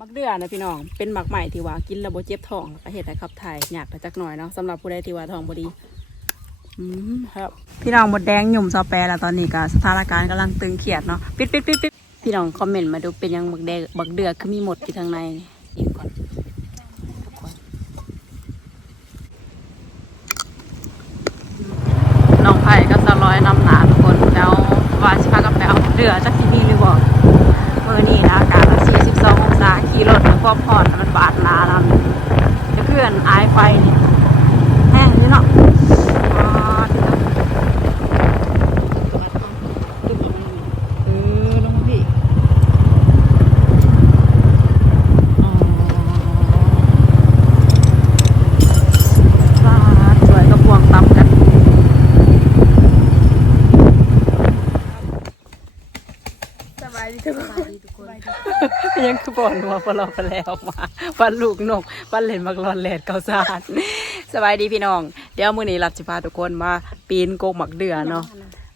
มักเดือนะพี่น้อง เป็นหมักใหม่ที่ว่ากินแล้วบ่เจ็บท้องแล้วก็เห็ดให้ขับถ่ายยากแต่จักหน่อยเนาะสำหรับผู้ใดที่ว่าท้องบดีอืมครับพี่น้องหมดแดงหยุ่มซอแปรแล้วตอนนี้ก็สถานการณ์กำลังตึงเครียดเนาะปิดปิดปิดปิดพี่น้องคอมเมนต์มาดูเป็นยังหมักแดงบักเดือคือมีหมดที่ทางในนี่ก่อนทุกคนน้องไผ่ก็สะร้อยน้ำหนาทุกคนแล้วว่าสิพากันไปเอาเดือจากที่นี่หรือบ่เมื่อนี้นะอากาศละ42องศาขี่รถมันก็ผ่อนมันบาดหนาแล้วจะเพื่อนอายไฟนี่แห้งอยู่เนาะอ๋อที่ต้องเออลงมาพี่อ๋อว้าสวยกระพวงตำกันสบายดีทุกคนทุกคนยังคือบ่อนหัวพอเราไปแล้วมา ฟันลูกนกฟันเล่นมักรอนแหลดเกาซาดสบายดีพี่น้อง เดี๋ยวมื้อนี้รับสิพาทุกคนมาปีนโกงหมักเดือเนาะ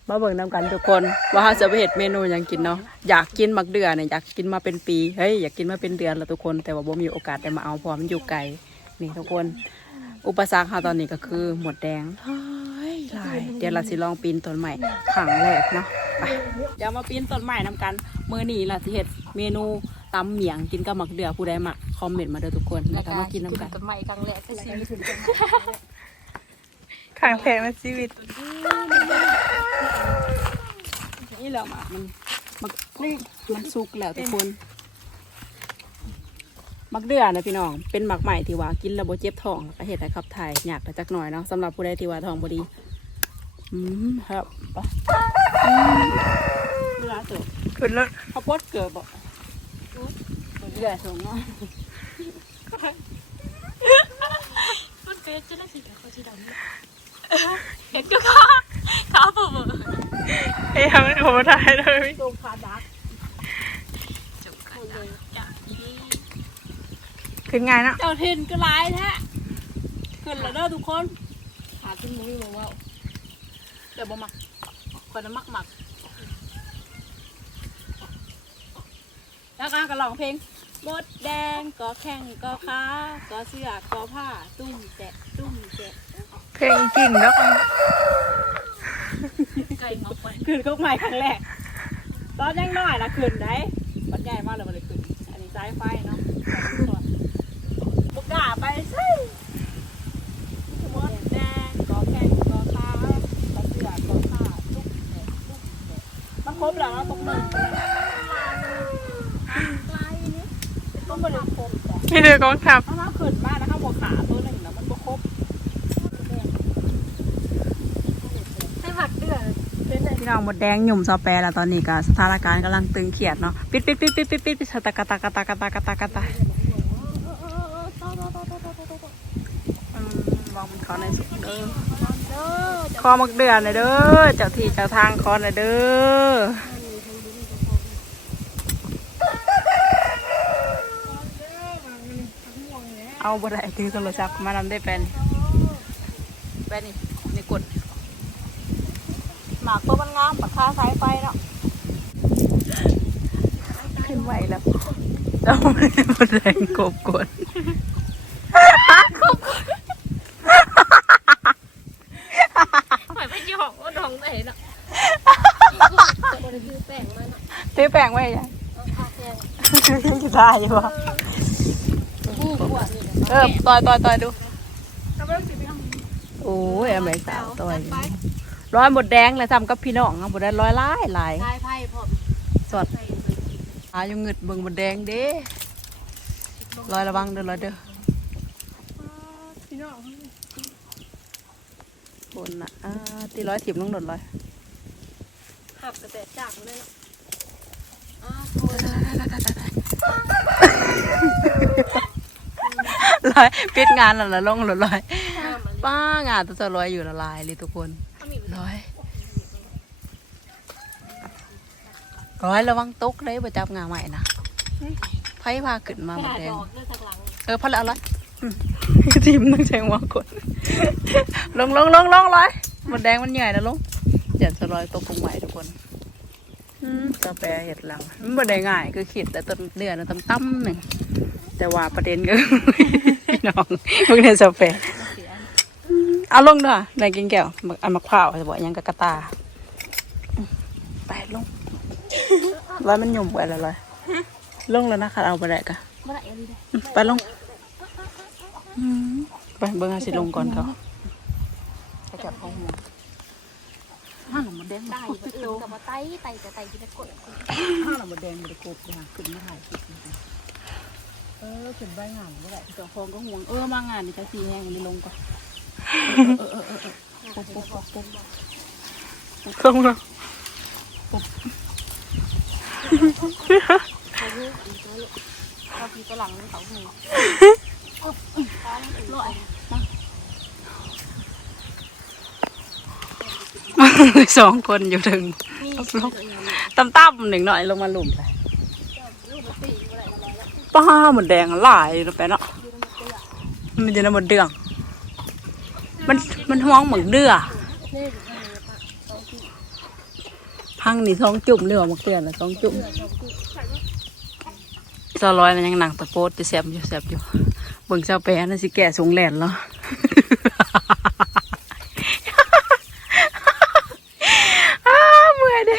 มาเบิ่งน้ำกันทุกคน ว่าเราจะไปเห็ดเมนูหยังกินเนาะอยากกินหมักเดือเนี่ยอยากกินมาเป็นปีเฮ้ยอยากกินมาเป็นเดือนแล้วทุกคน แต่ว่าบ่มีโอกาสได้มาเอาเพราะว่ามันอยู่ไกลนี่ทุกคน อุปสรรคเราตอนนี้ก็คือหมดแดงเฮ้ยหลายเดี๋ยวเราสิลองปีนต้นใหม่ขังแรกเนาะไปเดี๋ยวมาปีนต้นใหม่นำกันมื้อนี้เราสิเฮ็ดเมนู ตำเหมียงกินกับหมักเดือผู้ใดมักคอมเมนต์มาเด้อทุกคนแล้วก็มากินนำกันต้นไม้ครั้งแรกที่ชีวิตขังแพงในชีวิตนี่แหละหมากมันมักมันสุกแล้วทุกคนมักเดือนะพี่น้อง เป็นหมักใหม่ที่ว่ากินแล้วบ่เจ็บท้องแล้วก็เฮ็ดให้ขับถ่ายยากแต่จักหน่อยเนาะสำหรับผู้ใดที่ว่าท้องบ่ดี อืมครับไปอืมเวลาเติบขึ้นรถข้าวโพดเกิดบ่ เดือสูงเนาะมันเป็นจะได้สีเขาสีดำเห็นก็ค่ะขาเปิดไอ้ยังไม่ถูกถ่ายเลยตรงขาดักจุกกันจ้ะขึ้นไงนะเจ้าเทนก็ร้ายแท้ขึ้นแล้วเด้อทุกคนหาขึ้นมุ้ยมาว่าเดี๋ยวบ่มักคนนั้นมักมักแล้วก็ก็ร้องเพลง มดแดงก็แข่งก็ขาก็เสื้อก็ผ้า ตุ้มแตะตุ้มแตะเพลงจริงแล้วกันไก่งอกไปขึ้นก็ใหม่ครั้งแรก ตอนยังน้อยละขึ้นได้ปันใหญ่มากเลยมันเลยขึ้น อันนี้สายไฟเนาะบุกด่าไปสิมดแดงก็แข่งก็ขาก็เสื้อก็ผ้าตุ้มแตะตุ้มแตะมันครบแล้วเนาะตรงนึงต้องบริโภ คจ้ะนี่เดือกองทัพถ้าเราขึ้นมาแล้วข้าวหัวขาตัวหนึ่งแล้วมันบ่ครบให้ผักเดือดเป็นไงพี่น้องหมดแดงหยุ่มซอแปรแล้วตอนนี้ก็สถานการณ์กำลังตึงเครียดเนาะปิดปิดปิดปิดปิดปิดปิดตะกะตะกะตะกะตะกะตะกะตะอืมลองมันขอในอยสุดเด้อคอมักเดือนเลยเด้อเจ้าที่เจ้าทางคอหน่อยเด้อ เอาบ่ได้ถือโทรศัพท์มานำได้เป็นเป็นนี่นี่กดหมากตัวมันงามปากคาสายไฟเนาะขึ้นไหวแล้วเราไม่ได้มาแรงกบกดหอยไปหยอกว่าดองไหนเนาะบริคือแป้งมันซื้อแปลงไว้ยังทาแกงสุดท้ายอยู่ปะผู้ขวดนี่ เออต่อยต่อยต่อยดูโอ้ยอเมริกาต่อยร้อยหมดแดงเลยทำกับพี่น้องหมดแดงร้อยลายลายลายไพ่พอสดอายุเงึดเบิ่งหมดแดงเด้ร้อยระวังเด้อร้อยเด้อพี่น้องบนน่ะตีร้อยถิบลงหนดร้อยหับกระแตจากเลยเนาะ ร้อยปิดงานแล้วละลงหลดร้อยป้างานตัวจะร้อยอยู่ละลายเลยทุกคนถ้ามีร้อยร้อยระวังตกเลยประจับงาใหม่นะไพ่พาขึ้นมาหมดแดงเลือดสักหลังเออพอแล้วร้อยทีมต้องใช้หัวกดลงลงลงลงร้อยหมดแดงมันใหญ่นะลงเดี๋ยวจะร้อยตกลงใหม่ทุกคนกาแฟเห็ดหลังมันบ่ได้ง่าย คือขีดแต่ต้นเดือนตั้มตั้มหนึ่งแต่ว่าประเด็นก็ น้องเพิ่งได้กาแฟเอาลงด้วยในกินแก้วอันมะพร้าวจะบอกยังกะกะตาไปลงร้อยมันหยุ่มไปแล้วเลยลงแล้วนะคะเอาไปได้กะเมื่อไหร่เอาดีเลยอืมไปลงไปเบิ่งอาสิลงก่อนเขาไปจับของหัวห้าหนมันแดงได้กับมาไตไตแต่ไตที่เป็นกดห้าหนมันแดงมันได้กบนะขึ้นมาถ่ายคลิปนี่นะ เออขึ้นใบงานไม่ได้เจ้าของก็ห่วงเออมางานนี่จะสีแห้งนี่ลงก่อนเออเออเออเออปุ๊บปุ๊บปุ๊บปุ๊บเครื่องเราเขาลูกอีกตัวลูกเขาพีตัวหลังนั่นเขาหูลอยสองคนอยู่ถึงนี่ตั้มตั้มๆหนึ่งหน่อยลงมาหลุมไป ป้าหมดแดงหลายลงไปเนาะมันจะน้ำหมดเดือง มันมันห้องเหมือนเดือพังนี่ท้องจุ่มเรือมักเตือนะท้องจุ่มซอร้อยมันยังหนังตะโพดจะแสบอยู่แสบอยู่เบิ่งเจ้าแปรน่ะสิแก่สงแหลนแล้วอ้าเมื่อยเด้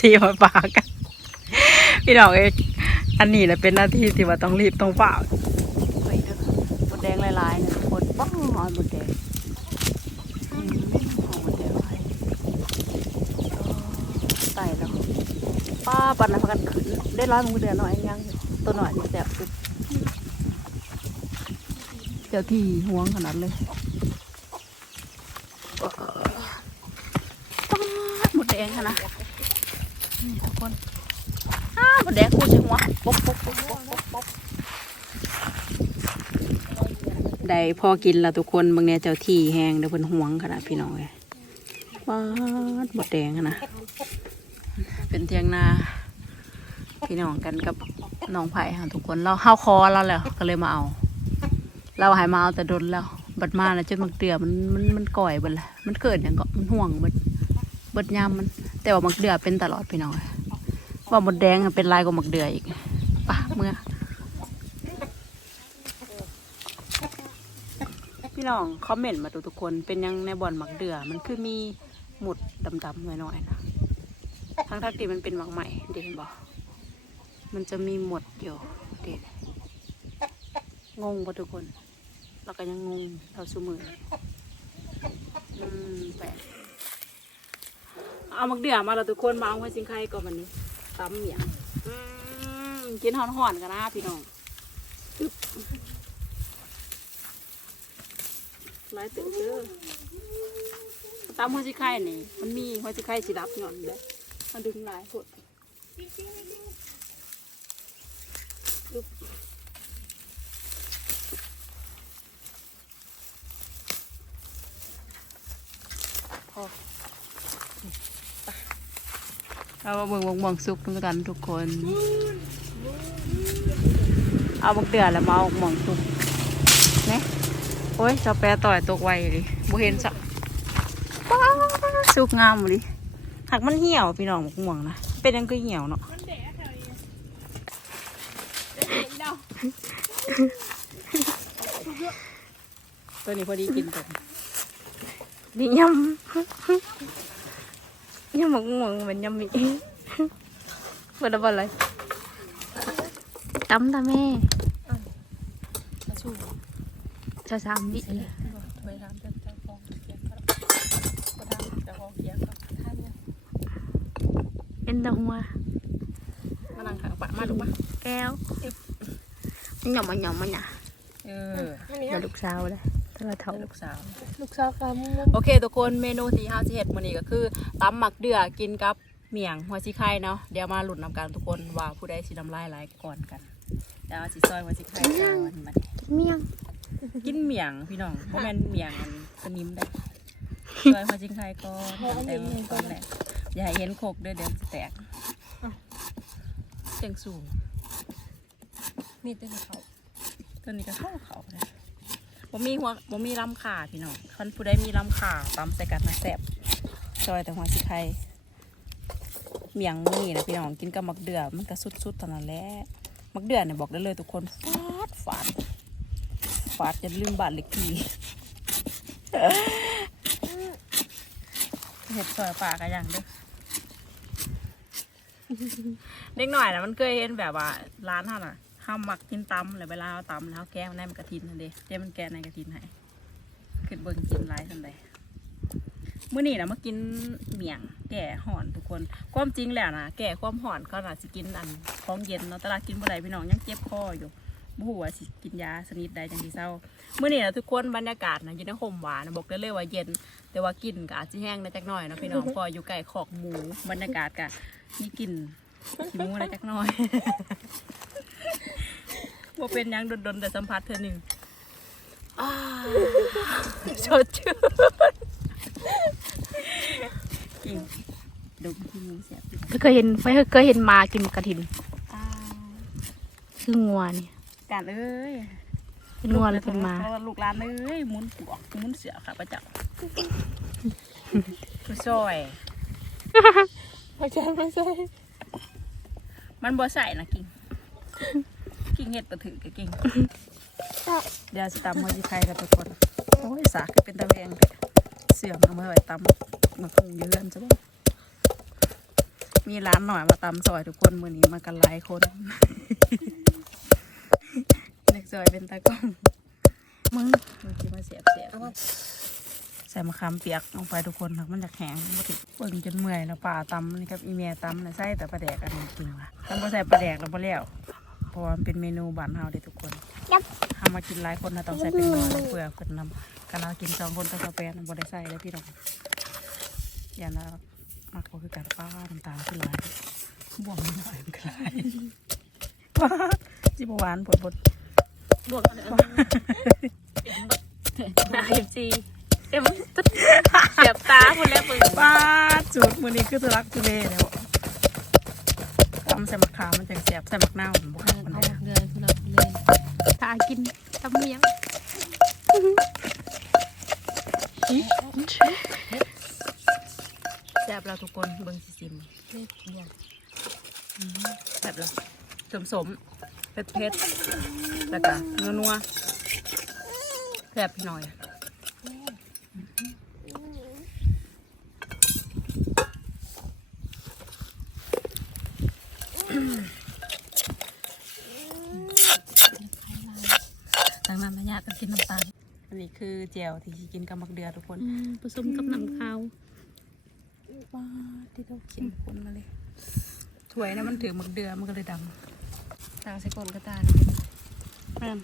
ทีมาปากัน พี่น้องเอกอันนี้แหละเป็นหน้าที่ที่ว่าต้องรีบต้องเปล่าไปเด้อหมดแดงลายๆนี่ยหมดป้องหอยหมดแดงอืมหอมหมดแดงลยเออไต่แล้วป้าปันนะพากันขึ้นได้ร้อยมึงเดือนหน่อยยังตัวหน่อยนี่แสบสุดเจ้าที่ห่วงขนาดเลยเออป้าหมดแดงขนาดนี่ทุกคน แดงกูใช่หัวป๊บป๊บป๊บป๊บป๊บป๊บได้พอกินแล้วทุกคนบางเนี่ยเจ้าที่แห้งเดี๋ยวเพิ่นห่วงขนาดพี่น้องเลยว้าดหมดแดงขนาดเป็นเทียงนาพี่น้องกันกับน้องไผ่ค่ะทุกคนเราเข้าคอเราแล้วก็เลยมาเอา เราหายมาเอาแต่โดนแล้วบัดมาแล้วจนมักเดือมันมันมันก่อยเบิดละมันเกิดอย่างก็มันห่วงเบิดเบิดยามมัน แต่ว่ามักเดือเป็นตลอดพี่น้อง ว่าหมดแดงเป็นลายกว่ามักเดืออีกปะเมื่อ พี่น้องคอมเมนต์มาดูทุกคนเป็นยังในบ่อนหมักเดือมันคือมีหมุดดำๆหน่อยๆนะทั้งทักทีมันเป็นหมักใหม่เด่นบอกมันจะมีหมดอยู่เด่นงงปะทุกคน เราก็ยังงงเท่าสมืออืมแปลกเอามักเดือมาแล้วทุกคนมาเอาไว้สิงไข่ก่อนวันนี้ ตำเหมียงอืมกินหอนๆกันนะพี่น้องอึ๊บหลายเตึงเด้อตำหัวสิไข่นี่ มันมีหัวสิไข่สิรับหย่อนเลยมาดึงหลายพดอึ๊บพอ เอามาเบิ่งเบิ่งเบิ่งซุกด้วยกันทุกคน เอาบักเดือแล้วมาเอาหม่องซุกเนี่ยโอ้ยจะแปรต่อยตกไวเลยบ่เห็นสักว้าวซุกงามเลยหักมันเหี่ยวพี่น้องบักม่วงนะ เป็นยังก็เหี่ยวเนาะมันแดดแถวนี้เดาตัวนี้พอดีกินกันนี่ยำ ยำหมกม่วงเหมือนยำหมีเปิดอะไรตำตาแม่จะสามวิไปทำเจ้าเจ้าของเกียงก็ก็ทำเจ้าของเกียงก็ทำเนี่ยเป็นดอกหัวมานั่งขางปะมาดูปะแก้วมันหยอมมันหยอมมันหยาเออมาลูกสาวเลย ถ้าเราเท่าลูกสาว ลูกสาวกำมุมโอเคทุกคนเมนูที่ห้าสิเฮ็ดมื้อนี้ก็คือตำหมักเดือกินกับเมี่ยงหัวชิไข่เนาะเดี๋ยวมาหลุดนำกันทุกคนว่าผู้ใดสิน้ำลายหลายก่อนกันเดี๋ยวเอาสิซอยหัวชิไข่ก่อนบัดนี้เมี่ยงกินเมี่ยงพี่น้องบ่แม่นเมี่ยงอันสนิมได้ซอยหัวชิไข่ก่อนแต่ก่อนแหละอย่าให้เห็นโคกเด้อเดี๋ยวสิแตกเสียงสูงมีแต่เขาตัวนี้ก็เข้าเขาเลย บ่มีหัวบ่มีลำขาพี่น้องคันผู้ใดมีลำขาตำใส่กันนะแซ่บซอยแต่หัวชิไข่เมียงนี่นะพี่น้องกินกับมักเดือมันก็สุดๆเท่านั้นแหละมักเดือเนี่ยบอกได้เลยทุกคนฟาดฟาดฟาดจนลืมบาดเล็กทีเห็ดซอยปลากันอย่างเด้อเด็กหน่อยนะมันเคยเห็นแบบว่าร้านท่านอะ ห้ามมักกินตำเลยเวลาเอาตำแล้วแก้มันมกระทินทันเดเดี๋ยวมันแก้ในกระทินให้ขึ้นเบิ่งกินหลายทันใดเมื่อนี้นะมากินเมี่ยงแก่ห่อนทุกคน ความจริงแล้วนะแก่ความห่อนก็น่าสิกินอันของเย็นเนาะตลาดกินบ่ได้พี่น้องยังเจ็บคออยู่บ่ฮู้ว่าสิกินยาชนิดใดจังสิเศร้าเมื่อนี้นะทุกคนบรรยากาศนะอยู่ในห่มหวานบอกได้เลยว่าเย็น แต่ว่ากินก็อาจจะแห้งในจักหน่อยนะพี่น้องพออยู่ใกล้ขอกหมูบรรยากาศก็มีกลิ่นขี้มูอะไรจักหน่อย ว่าเป็นหยังดนๆแต่สัมผัสเธอหนึ่งอ้าวสดชื่นจริงดมขี้มูเสียบดิเคยเห็นไม่เคยเห็นหมากินหมากกระถินอ้าวคืองัวนี่การเอ้ยเป็นงัวหรือเป็นหมาพระว่ลูกหลานเอ้ยหมุนปวกหมุนเสือค่ะประจับผู้ซอยไม่ใช่ไม่ใช่มันบ่ใส่นะกิ่ง กิ่งเห็ดประถือกับกิ่งเดี๋ยวสตำหัวจีไข่กับทุกคนโอ้ยสากคือเป็นตะแวงเลยเสื่อมเอามาไว้ตำมาคุงอยืนจ้ะบ่มีร้านหน่อยมาตำซอยทุกคนมือนี้มากันหลายคนเล็กซอยเป็นตากล้องมึงเมื่อกี้มาเสียบเสียบใส่มะขามเปียกลงไปทุกคนค่ะมันจะแข็งมาถึงเบิ่งจนเมื่อยแล้วป่าตำนี่ครับอีเมียตำนะใส่แต่ปลาแดกอันนี้จริงว่ะตำบ่ใส่ปลาแดกแล้วบ่แล้ว เพราะว่ามันเป็นเมนูบ้านเฮาเด้ทุกคนทำมากินหลายคนนะต้องใส่เป็นนัวเลยเปลือกเป็นน้ำกันเรากินสองคนกับกาแฟนะบ่ได้ใส่เลยพี่น้องอย่างละมักก็คือการป้าน้ำตาลขึ้นหลายบ่วงมันหน่อยมันก็หลายป้าจิบหวานปวดปวดบวกอะไรนายจีเอ็มเสียบตาคนแรกมึงป้าจุดมือนี้คือทุรักทุเลแล้วตำ ใส่มะขามมันจังแสบใส่มะนาวผมันบ่เข้ากันได้เดือนเราเล่นถ้ากินตำเมียงแสบเราทุกคนเบิ่งสิซิมเล่นอย่างแบบเราสมสมเผ็ดเผ็ดแล้วก็นัวนัวแสบพี่หน่อยทางนั้นพญาก็กินน้ำตาลอันนี้คือเจีย วที่สิกินกับมักเดือทุกคนผสมกับน้ำข้าวว้าที่เราเขียนคนมาเลยถวยนะมันถือหมึกเดือมันก็เลยดตาใส่ก้นกระตาำแม่น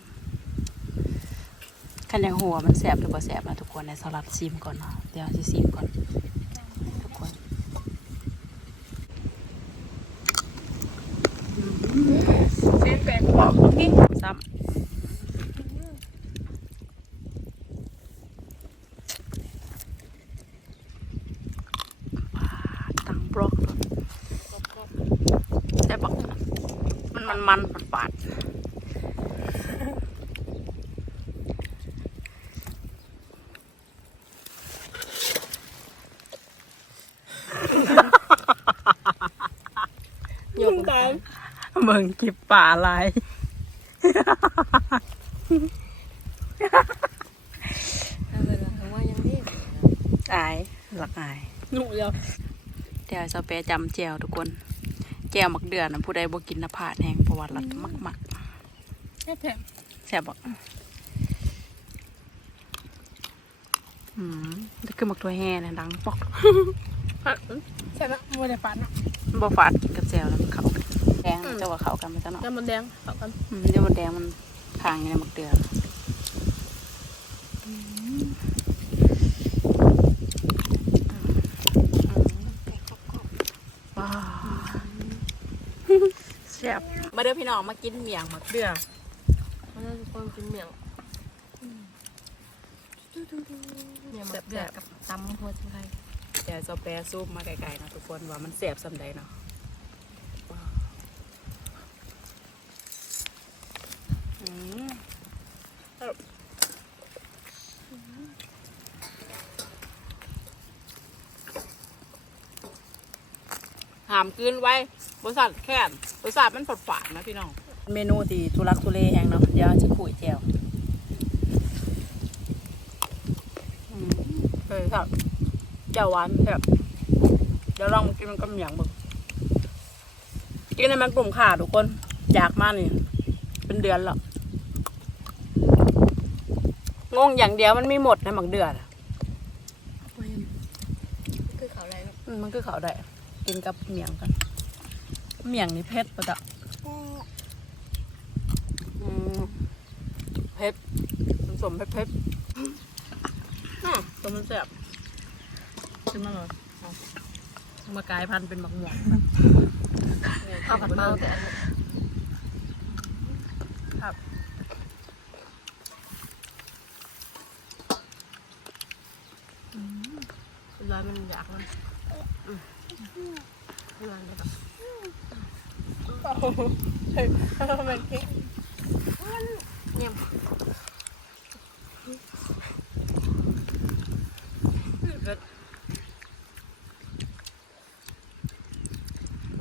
คันอย่างหัวมันแสบหรือบ่แสบนะทุกคนในสลัดซิมก่อนเนาะเดี๋ยวจะซิมก่อนทุกคนเส้นแปลกซ้ำตังบล็อกเลยแต่บอก มันมันมันปาดปาดๆยกกันเบิ่งกิบป่าลายอะไรล่ะว่ายังนี่อายหลักอายหนูเดียวเดี๋ยวจะไปจำแจวทุกคน แจวมักเดือนนะผู้ใดบ่กินนะพลาดแหงเพราะว่าหลักมักมักแค่แถมๆแซ่บบอกอืมนี่คือมักตัวแห่นะดังปอกใช่ไหมมัวแต่ปันอะมันบ่ฝาดกินกับแจวแล้วมันเข้ากันแดงจะว่าเข้ากันไหมจ๊ะเนาะน้ำมันแดงเข้ากันอืมเดี๋ยวมันแดงมันทางอยู่ในมักเดือนว้าวแซ่บมาเด้อพี่น้องมากินเมี่ยงมักเดือเพราะฉะนั้นทุกคนกินเมี่ยงเมี่ยงแบบเดือดกับตำหัวจังไรเดี๋ยวจะแปรซุปมาไกลๆนะทุกคนว่ามันแสบสำใดเนาะว้าวอืมหามกลืนไว้บริษัทแค่ นบริษัทมันฝาดฝาดๆนะพี่น้อง เมนูที่ทุลักทุเลแหงเนาะเดี๋ยวจะคุยแจวอืมเฮ้ยครับแจ่วหวานแบบเดี๋ยวลองกินมันกับเหมียงมึงกินในมันกลุ่มขาทุกคน อยากมากนี่เป็นเดือนแล้วงงอย่างเดียวมันไม่หมดนะบางเดือนคือเขาอะไรเนาะอืมมันคือเขาได้ กินกับเหมียงกัน เหมียงนี่เผ็ดปะจ๊ะอืมเผ็ดผสมเผ็ดเผ็ดอืมตัวมันแซ่บขึ้นมาเลยเอามากลายพันธุ์เป็นหมักหมวงข้าวผัดเมาแต่อันนี้ครับเวลามันอยากมันอืมเวลามันแบบ มันเผ็ดเนี่ย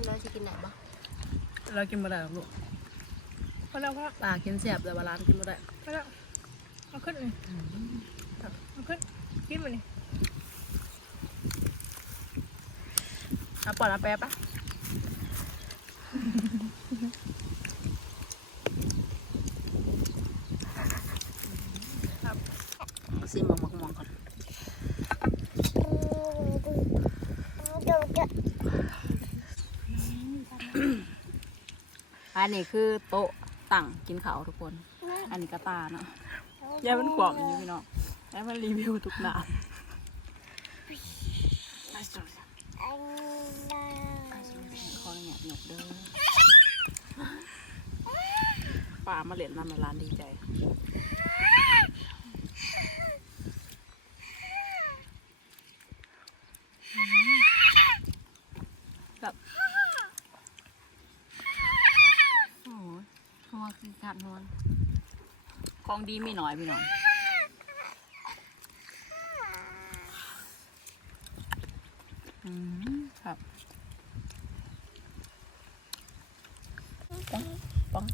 เราจะกินไหนบ้างเรากินมาได้หรอกลูกพอแล้วพอแล้วปลากินแซ่บแต่ว่าร้านกินมาได้พอแล้วเอาขึ้นเลยเอาขึ้นกินมาเลยเอาปอดเอาแป๊บปะซิมหมักหมักหมองก่อน อั นนี้คือโต๊ะตั้งกินข้าวทุกคน อันนี้กระตาเนาะยายมันกล่อมอยู่พี่น้องยายมันรีวิวทุกหน้าขอหยับหยกเด้อป่ามาเล่นน้ำในร้านดีใจ แบบโอ้ย เพราะว่าคือการนอน ของ ดีไม่น้อยพี่น้องครับปังปัง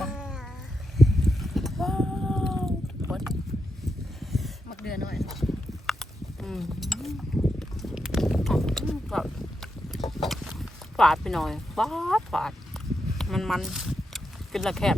ปังว้าวทุกคนมักเดือนหน่อยอืมแบบฝาดไปหน่อยฝาดฝาดมันมันกินละแคบ